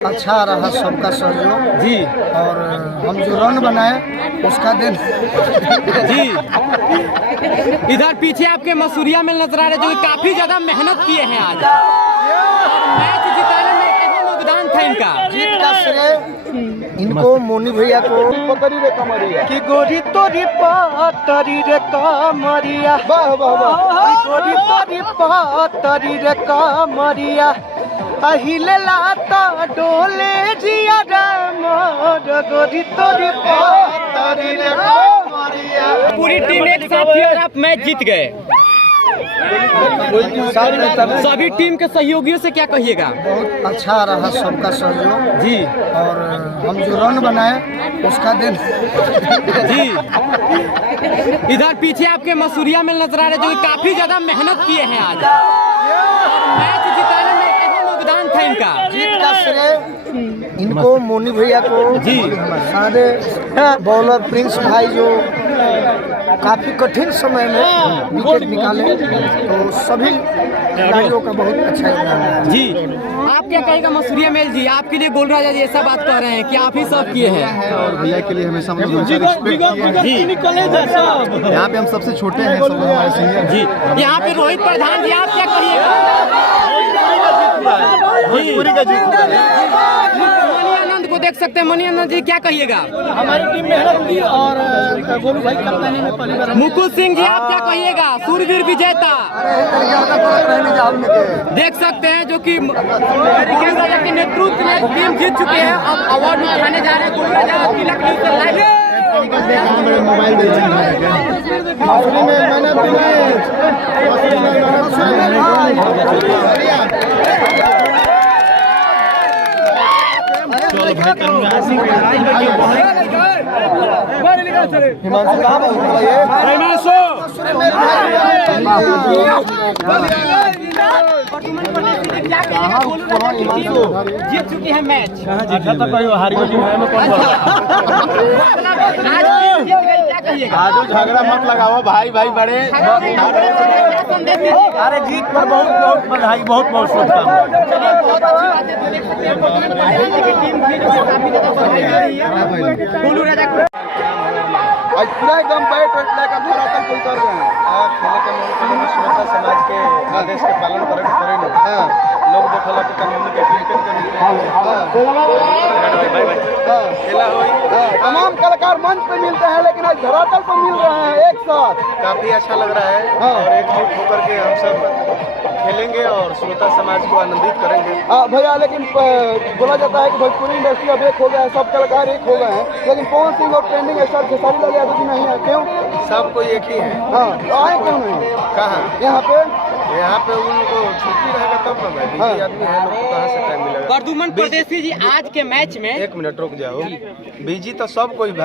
अच्छा रहा सबका सहयोग जी। और हम जो रन बनाए उसका दिन जी। इधर पीछे आपके मसूरिया में नजर आ रहे जो कि काफी ज्यादा मेहनत किए हैं आज और मैच जिताने में अहम योगदान था इनका। जीत का श्रेय इनको मोनी भैया को कि गोरी तोरी पातरी रे कामरिया वाह वाह वाह कि गोरी तोरी पातरी रे कामरिया अहिले लाता डोले जिया मोर गोरी तोरी पातरी रे कामरिया। पूरी टीम एक साथ थी और आप मैच जीत गए। सभी टीम के सहयोगियों से क्या कहिएगा? बहुत अच्छा रहा सबका सहयोग जी। और हम जो रन बनाए उसका दिन जी। इधर पीछे आपके मसूरिया में नजर आ रहे जो कि काफी ज्यादा मेहनत किए हैं आज और मैच जिताने में अहम योगदान था इनका। जीत का श्रेय इनको मोनी भैया को जी। सारे बॉलर प्रिंस भाई जो काफी कठिन समय में विकेट निकाले तो सभी खिलाड़ियों का बहुत अच्छा योगदान है। जी। आप क्या कहेगा मसूरिया मेल जी? आपके लिए गोल राजा जी ऐसा बात कह रहे हैं कि आप ही सब किए हैं और भैया के लिए हमेशा हम लोग जी। यहाँ पे हम सबसे छोटे हैं, सब लोग हमारे सीनियर हैं। जी। यहाँ पे रोहित प्रधान जी आप क्या कहिएगा? भोजपुरी का जीत। मनी आनंद को देख सकते हैं। मनी आनंद जी क्या कहिएगा? हमारी टीम मेहनत की और गोलू भाई कप्तानी में पहली बार मुकुल सिंह जी आप क्या कहिएगा? सूरवीर विजेता देख सकते हैं जो कि हरिकेश राजा के नेतृत्व में टीम जीत चुके हैं। अब अवार्ड उठाने जा रहे हैं गोल राजा तिलक न्यूज़ से लाइव। मोबाइल हिमांशु कहाँ जीत चुकी है मैच। आज झगड़ा मत लगाओ भाई भाई बड़े। अरे जीत पर बहुत बहुत बधाई, बहुत बहुत शुभकामनाएं। आज पूरा एकदम बैट लेकर धरातल कोई कर रहे हैं। खेले के मन में श्रोता समाज के आदेश के पालन करे लोग देखला कि कानून के क्रिकेट के खेला हुई। तमाम कलाकार मंच पे मिलते हैं लेकिन आज धरातल पर मिल रहे हैं एक साथ। काफी अच्छा लग रहा है और एकजुट होकर के हम सब खेलेंगे और श्रोता समाज को आनंदित करेंगे। भैया लेकिन बोला जाता है कि भोजपुरी इंडस्ट्री अब एक हो गया है, सब कलाकार एक हो गए हैं, लेकिन पवन सिंह और ट्रेंडिंग स्टार खेसारी लाल यादव जी नहीं है, क्यों? सब कोई एक ही है। हाँ, तो आए क्यों नहीं कहाँ यहाँ पे? उनको छुट्टी रहेगा तब ना भाई। बिजी आदमी है, लोग को कहाँ से टाइम मिलेगा। प्रदुमन परदेसी जी आज के मैच में एक मिनट रुक जाओ। बिजी तो सब कोई भी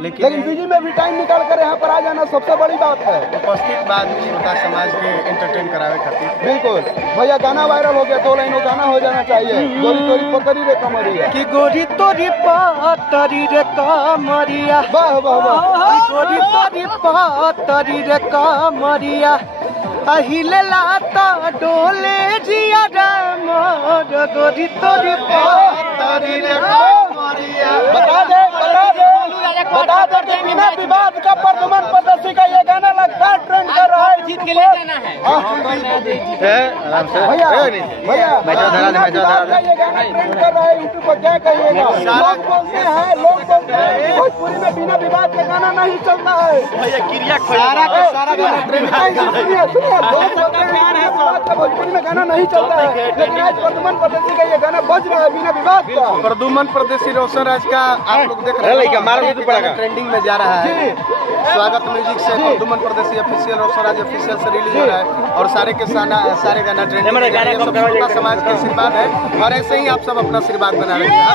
लेकिन बीजी में भी टाइम निकाल कर यहाँ पर आ जाना सबसे बड़ी बात है। उपस्थित बाद श्रोता समाज के एंटरटेन करावे खातिर। बिल्कुल भैया, गाना वायरल हो गया, 2 लाइनों गाना हो जाना चाहिए। गोरी तोरी पकड़ी रे कमरिया कि गोरी तोरी पातरी रे कामरिया वाह वाह वाह कि गोरी तोरी पातरी रे कामरिया अहिले लाता डोले जिया मोर गोरी तोरी पातरी रे कामरिया। बता दे कि बिना विवाद का प्रदुमन परदेसी का ये गाना लगातार ट्रेंड कर रहा है। जीत के ले जाना है। भैया बिना विवाद का ये गाना ट्रेंड कर रहा है यूट्यूब पर, क्या कहिएगा? लोग बोलते हैं भोजपुरी में बिना विवाद का गाना नहीं चलता है। सारा गाना ट्रेंड सुनिए लोग बोलते हैं बिना विवाद का भोजपुरी में गाना नहीं चलता है, लेकिन आज प्रदुमन परदेसी का ये गाना बज रहा है बिना विवाद का। प्रदुमन परदेसी रोशन राज का आप लोग देख रहे हैं, ट्रेंडिंग में जा रहा है। स्वागत म्यूजिक से प्रदुमन परदेसी ऑफिशियल रोशन राज ऑफिशियल से रिलीज हो रहा है और सारे गाना ट्रेंडिंग में जा रहे हैं। समाज के आशीर्वाद है और ऐसे ही आप सब अपना आशीर्वाद बना रहे हैं।